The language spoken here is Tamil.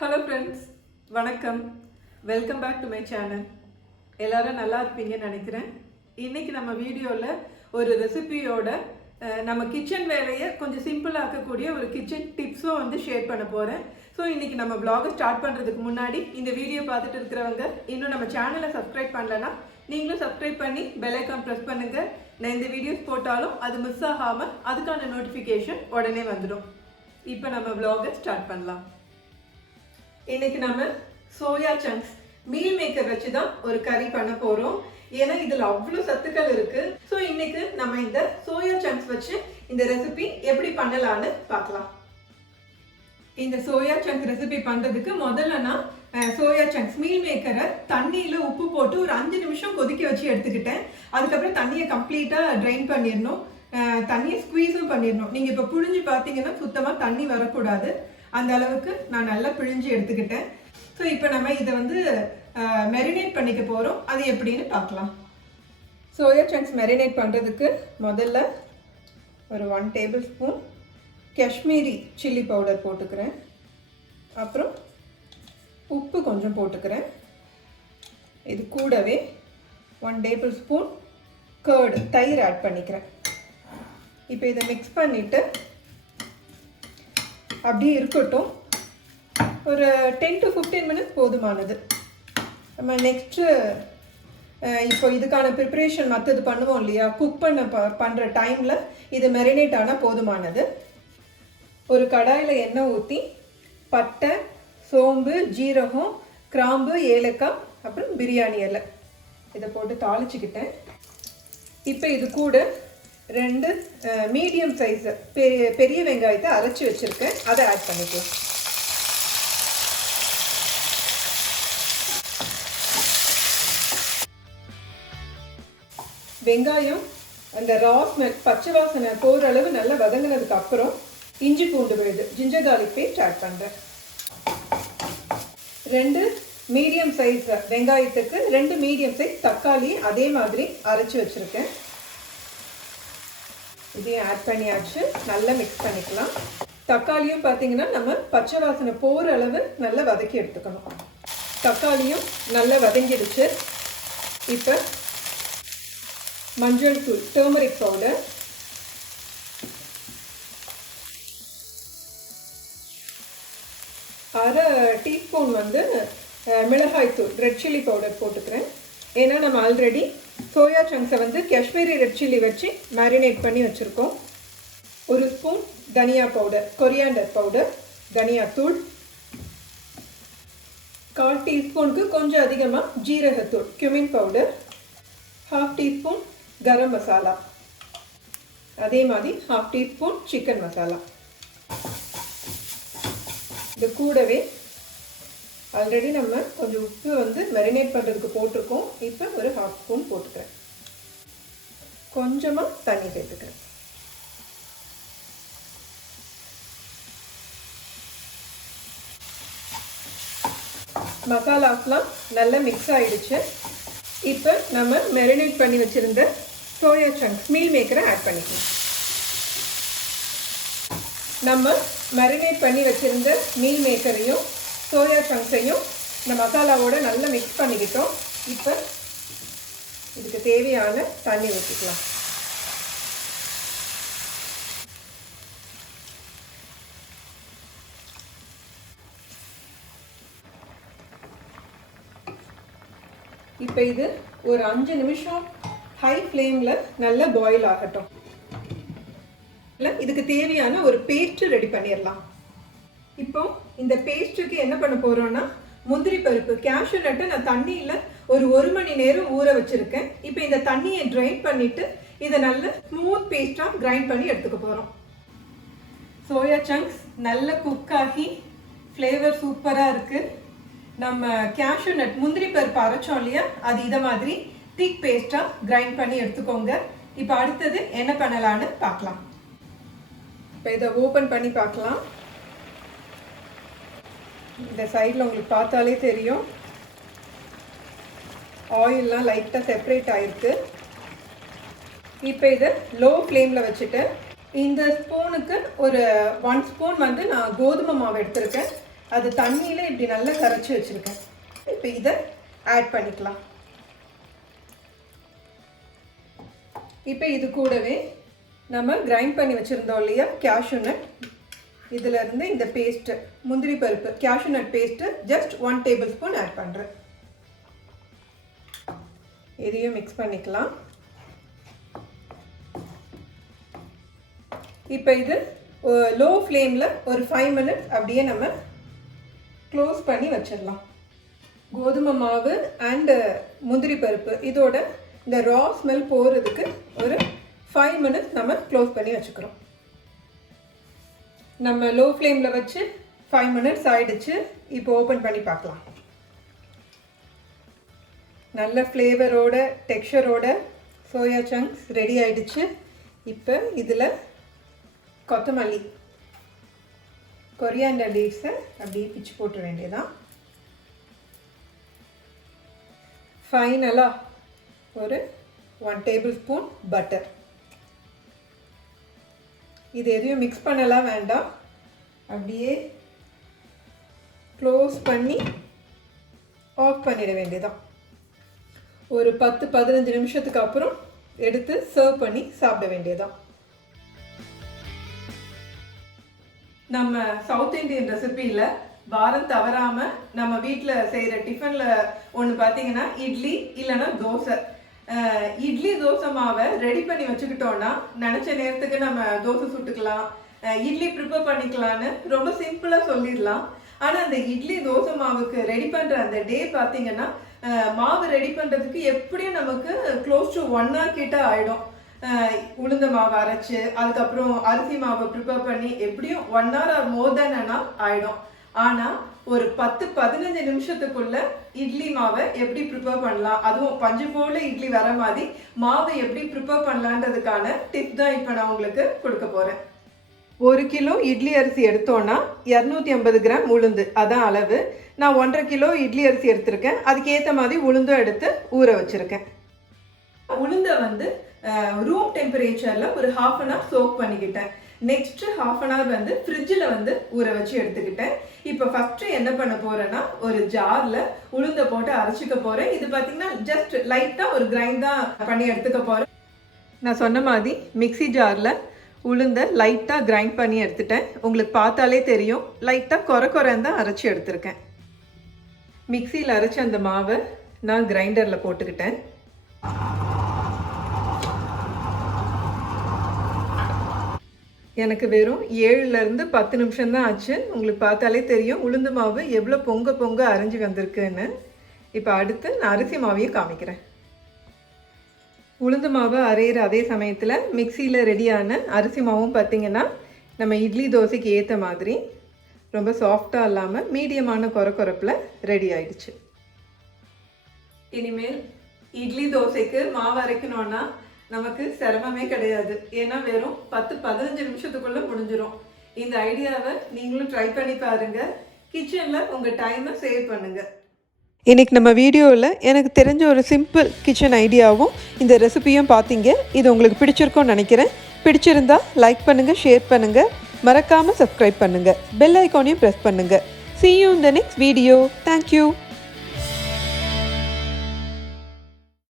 Hello friends, வணக்கம். Welcome back to my channel. எல்லாரும் நல்லா இருப்பீங்கன்னு நினைக்கிறேன். இன்னைக்கு நம்ம வீடியோல ஒரு ரெசிபியோட நம்ம கிச்சன் வேலையை கொஞ்சம் சிம்பிளா ஆக்கக்கூடிய ஒரு கிச்சன் டிப்ஸும் வந்து ஷேர் பண்ண போறேன். ஸோ இன்னைக்கு நம்ம vlog ஸ்டார்ட் பண்றதுக்கு முன்னாடி இந்த வீடியோ பார்த்துட்டு இருக்கிறவங்க இன்னும் நம்ம சேனலை சப்ஸ்கிரைப் பண்ணலனா நீங்களும் சப்ஸ்கிரைப் பண்ணி பெல் ஐகான் பிரஸ் பண்ணுங்க. நான் இந்த வீடியோஸ் போட்டாலும் அது மிஸ் ஆகாம அதுக்கான நோட்டிஃபிகேஷன் உடனே வந்துடும். இப்போ நம்ம vlog ஸ்டார்ட் பண்ணலாம். இன்னைக்கு நம்ம சோயா சங்க்ஸ் மீல் மேக்கர் வச்சு தான் ஒரு கறி பண்ண போறோம். ஏன்னா இதுல அவ்வளவு சத்துக்கள் இருக்கு. ஸோ இன்னைக்கு நம்ம இந்த சோயா சங்க்ஸ் வச்சு இந்த ரெசிபி எப்படி பண்ணலான்னு பார்க்கலாம். இந்த சோயா சங்க் ரெசிபி பண்றதுக்கு முதல்ல நான் சோயா சங்க்ஸ் மீல் மேக்கரை தண்ணியில உப்பு போட்டு ஒரு 5 நிமிஷம் கொதிக்க வச்சு எடுத்துக்கிட்டேன். அதுக்கப்புறம் தண்ணியை கம்ப்ளீட்டா ட்ரைன் பண்ணிடணும். தண்ணியை ஸ்குவீஸும் பண்ணிடணும். நீங்க இப்ப புழிஞ்சு பார்த்தீங்கன்னா சுத்தமா தண்ணி வரக்கூடாது. அந்த அளவுக்கு நான் நல்லா பிழிஞ்சு எடுத்துக்கிட்டேன். ஸோ இப்போ நம்ம இதை வந்து மெரினேட் பண்ணிக்க போகிறோம். அது எப்படின்னு பார்க்கலாம். சோயா சங்க்ஸ் மெரினேட் பண்ணுறதுக்கு முதல்ல ஒரு 1 table spoon Kashmiri chilli powder போட்டுக்கிறேன். அப்புறம் உப்பு கொஞ்சம் போட்டுக்கிறேன். இது கூடவே 1 டேபிள் ஸ்பூன் கர்டு தயிர் ஆட் பண்ணிக்கிறேன். இப்போ இதை மிக்ஸ் பண்ணிவிட்டு அப்படியே இருக்கட்டும். ஒரு 10 to 15 மினிட்ஸ் போதுமானது. நம்ம நெக்ஸ்ட்டு இப்போ இதுக்கான ப்ரிப்ரேஷன் மற்றது பண்ணுவோம் இல்லையா, குக் பண்ணுற டைமில் இது மெரினேட் ஆனால் போதுமானது. ஒரு கடாயில் எண்ணெய் ஊற்றி பட்டை, சோம்பு, ஜீரகம், கிராம்பு, ஏலக்காய், அப்புறம் பிரியாணி இலை இதை போட்டு தாளிச்சுக்கிட்டேன். இப்போ இது கூட 2 மீடியம் சைஸ் பெரிய வெங்காயத்தை அரைச்சி வச்சுருக்கேன். அதை ஆட் பண்ணிக்கலாம். வெங்காயம் அந்த ரா ஸ்மெல் பச்சை வாசனை போகிற அளவு நல்லா வதங்கினதுக்கு அப்புறம் இஞ்சி பூண்டு விழுது ஜிஞ்சர் கார்லிக் பேஸ்ட் ஆட் பண்ணுறேன். 2 மீடியம் சைஸ் வெங்காயத்துக்கு 2 மீடியம் சைஸ் தக்காளி அதே மாதிரி அரைச்சி வச்சுருக்கேன். இதையும் ஆட் பண்ணியாச்சு. நல்லா மிக்ஸ் பண்ணிக்கலாம். தக்காளியும் பார்த்தீங்கன்னா நம்ம பச்சை வாசனை போகிற அளவு நல்லா வதக்கி எடுத்துக்கணும். தக்காளியும் நல்லா வதங்கிடுச்சு. இப்போ மஞ்சள் தூள், டர்மரிக் பவுடர், அரை டீஸ்பூன் வந்து மிளகாய் தூள் ரெட் சில்லி பவுடர் போட்டுக்கிறேன். ஏன்னா நம்ம ஆல்ரெடி சோயா சங்க்ஸை வந்து காஷ்மீரி ரெட் சில்லி வச்சு மேரினேட் பண்ணி வச்சுருக்கோம். 1 ஸ்பூன் தனியா பவுடர், கொரியாண்டர் பவுடர், தனியா தூள், 1/4 டீஸ்பூனுக்கு கொஞ்சம் அதிகமாக ஜீரகத்தூள், cumin powder, 1/2 teaspoon garam masala, அதே மாதிரி 1/2 டீஸ்பூன் சிக்கன் மசாலா. இது கூடவே ஆல்ரெடி நம்ம கொஞ்சம் உப்பு வந்து மெரினேட் பண்ணுறதுக்கு போட்டிருக்கோம். இப்போ ஒரு 1/2 ஸ்பூன் போட்டுக்கிறேன். கொஞ்சமாக தண்ணி சேர்த்துக்கிறேன். மசாலாஸ்லாம் நல்லா மிக்ஸ் ஆகிடுச்சு. இப்போ நம்ம மெரினேட் பண்ணி வச்சுருந்த சோயா சங்க்ஸ் மீல் மேக்கரை ஆட் பண்ணிக்கலாம். நம்ம மெரினேட் பண்ணி வச்சுருந்த மீல் மேக்கரையும் சோயா சங்க்ஸையும் இந்த மசாலாவோட நல்லா மிக்ஸ் பண்ணிக்கிட்டோம். இப்போ இதுக்கு தேவையான தண்ணி ஊற்றிக்கலாம். இப்போ இது ஒரு 5 நிமிஷம் ஹை ஃப்ளேமில் நல்லா பாயில் ஆகட்டும். இல்லை, இதுக்கு தேவையான ஒரு பேஸ்ட் ரெடி பண்ணிடலாம். இப்போ இந்த பேஸ்ட்டுக்கு என்ன பண்ண போகிறோன்னா, முந்திரி பருப்பு, கேஷ்யூ நட்டை நான் தண்ணியில் ஒரு 1 மணி நேரம் ஊற வச்சுருக்கேன். இப்போ இந்த தண்ணியை ட்ரைன் பண்ணிவிட்டு இதை நல்ல ஸ்மூத் பேஸ்ட்டாக கிரைண்ட் பண்ணி எடுத்துக்க போகிறோம். சோயா சங்க்ஸ் நல்ல குக் ஆகி ஃப்ளேவர் சூப்பராக இருக்குது. நம்ம கேஷ்யூ நட் முந்திரி பருப்பு அரைச்சோம் இல்லையா, அது இதை மாதிரி திக் பேஸ்ட்டாக கிரைண்ட் பண்ணி எடுத்துக்கோங்க. இப்போ அடுத்தது என்ன பண்ணலான்னு பார்க்கலாம். இப்போ இதை ஓப்பன் பண்ணி பார்க்கலாம். இந்த சைடில் உங்களுக்கு பார்த்தாலே தெரியும் ஆயிலெலாம் லைட்டாக செப்பரேட் ஆகிருக்கு. இப்போ இதை லோ ஃப்ளேமில் வச்சுட்டு இந்த ஸ்பூனுக்கு ஒரு 1 ஸ்பூன் வந்து நான் கோதுமை மாவு எடுத்திருக்கேன். அது தண்ணியில் இப்படி நல்லா கரைச்சி வச்சுருக்கேன். இப்போ இதை ஆட் பண்ணிக்கலாம். இப்போ இது கூடவே நம்ம கிரைண்ட் பண்ணி வச்சுருந்தோம் இல்லையா கேஷ்யூ நட், இதிலேருந்து இந்த பேஸ்ட்டு முந்திரி பருப்பு cashew nut paste just 1 tablespoon add பண்ணுறேன். இதையும் மிக்ஸ் பண்ணிக்கலாம். இப்போ இது லோ ஃப்ளேமில் ஒரு 5 மினிட்ஸ் அப்படியே நம்ம க்ளோஸ் பண்ணி வச்சிடலாம். கோதுமை மாவு அண்டு முந்திரி பருப்பு இதோட இந்த ரா ஸ்மெல் போகிறதுக்கு ஒரு 5 மினிட்ஸ் நம்ம க்ளோஸ் பண்ணி வச்சுக்கிறோம். நம்ம லோ ஃப்ளேமில் வச்சு 5 மினிட்ஸ் ஆயிடுச்சு. இப்போ ஓப்பன் பண்ணி பார்க்கலாம். நல்ல ஃப்ளேவரோட டெக்ஸ்சரோட சோயா சங்க்ஸ் ரெடி ஆயிடுச்சு. இப்போ இதில் கொத்தமல்லி கொரியாண்டர் லீவ்ஸை அப்படியே பிச்சு போட்ட வேண்டியதான். ஃபைனலாக ஒரு 1 டேபிள் ஸ்பூன் பட்டர். இது எதையும் மிக்ஸ் பண்ணலாம் வேண்டாம், அப்படியே க்ளோஸ் பண்ணி ஆஃப் பண்ணிட வேண்டியதான். ஒரு 10-15 நிமிஷத்துக்கு அப்புறம் எடுத்து சர்வ் பண்ணி சாப்பிட வேண்டியதான். நம்ம சவுத் இந்தியன் ரெசிபியில் வாரம் தவறாமல் நம்ம வீட்டில் செய்கிற டிஃபனில் ஒன்று பார்த்தீங்கன்னா இட்லி இல்லைன்னா தோசை. இட்லி தோசை மாவை ரெடி பண்ணி வச்சுக்கிட்டோன்னா நினச்ச நேரத்துக்கு நம்ம தோசை சுட்டுக்கலாம், இட்லி ப்ரிப்பேர் பண்ணிக்கலான்னு ரொம்ப சிம்பிளாக சொல்லிடலாம். ஆனால் அந்த இட்லி தோசை மாவுக்கு ரெடி பண்ணுற அந்த டே பார்த்தீங்கன்னா மாவு ரெடி பண்ணுறதுக்கு எப்படியும் நமக்கு க்ளோஸ் டு 1 hour கிட்ட ஆகிடும். உளுந்த மாவு அரைச்சி அதுக்கப்புறம் அரிசி மாவை ப்ரிப்பேர் பண்ணி எப்படியும் 1 hour or more than an hour ஆகிடும். ஆனால் ஒரு 10-15 நிமிஷத்துக்குள்ள இட்லி மாவை எப்படி ப்ரிப்பேர் பண்ணலாம், அதுவும் பஞ்சு போல இட்லி வர மாதிரி மாவை எப்படி ப்ரிப்பேர் பண்ணலான்றதுக்கான டிப் தான் இப்போ நான் உங்களுக்கு கொடுக்க போகிறேன். 1 கிலோ இட்லி அரிசி எடுத்தோன்னா 250 கிராம் உளுந்து, அதான் அளவு. நான் 1.5 கிலோ இட்லி அரிசி எடுத்திருக்கேன். அதுக்கு ஏற்ற மாதிரி உளுந்தும் எடுத்து ஊற வச்சுருக்கேன். உளுந்தை வந்து ரூம் டெம்பரேச்சரில் ஒரு 1/2 hour சோக் பண்ணிக்கிட்டேன். நெக்ஸ்ட் 1/2 hour வந்து ஃப்ரிட்ஜில் வந்து ஊற வச்சு எடுத்துக்கிட்டேன். இப்போ ஃபஸ்ட்டு என்ன பண்ண போகிறேன்னா ஒரு ஜாரில் உளுந்தை போட்டு அரைச்சிக்க போகிறேன். இது பார்த்திங்கன்னா ஜஸ்ட் லைட்டாக ஒரு கிரைண்ட் தான் பண்ணி எடுத்துக்க போகிறேன். நான் சொன்ன மாதிரி மிக்சி ஜாரில் உளுந்தை லைட்டாக கிரைண்ட் பண்ணி எடுத்துட்டேன். உங்களுக்கு பார்த்தாலே தெரியும் லைட்டாக குறைன்னு தான் அரைச்சி எடுத்திருக்கேன். மிக்சியில் அரைச்ச அந்த மாவை நான் கிரைண்டரில் போட்டுக்கிட்டேன். எனக்கு வெறும் 7லேருந்து 10 நிமிஷம் தான் ஆச்சு. உங்களுக்கு பார்த்தாலே தெரியும் உளுந்து மாவு எவ்வளோ பொங்க அரைஞ்சி வந்திருக்குன்னு. இப்போ அடுத்து நான் அரிசி மாவையும் காமிக்கிறேன். உளுந்து மாவு அரைகிற அதே சமயத்தில் மிக்சியில் ரெடியான அரிசி மாவும் பார்த்திங்கன்னா நம்ம இட்லி தோசைக்கு ஏற்ற மாதிரி ரொம்ப சாஃப்டாக இல்லாமல் மீடியமான குறைப்பில் ரெடி ஆயிடுச்சு. இனிமேல் இட்லி தோசைக்கு மாவு அரைக்கணுன்னா நமக்கு சிரமமே கிடையாது. ஏன்னா வெறும் 10-15 நிமிஷத்துக்குள்ளே முடிஞ்சிடும். இந்த ஐடியாவை நீங்களும் ட்ரை பண்ணி பாருங்கள். கிச்சனில் உங்கள் டைமை சேவ் பண்ணுங்கள். இன்றைக்கி நம்ம வீடியோவில் எனக்கு தெரிஞ்ச ஒரு சிம்பிள் கிச்சன் ஐடியாவும் இந்த ரெசிபியும் பார்த்தீங்க. இது உங்களுக்கு பிடிச்சிருக்கோன்னு நினைக்கிறேன். பிடிச்சிருந்தா லைக் பண்ணுங்கள், ஷேர் பண்ணுங்கள், மறக்காமல் சப்ஸ்கிரைப் பண்ணுங்கள், பெல் ஐக்கானையும் ப்ரெஸ் பண்ணுங்கள். See you in the next video. Thank you.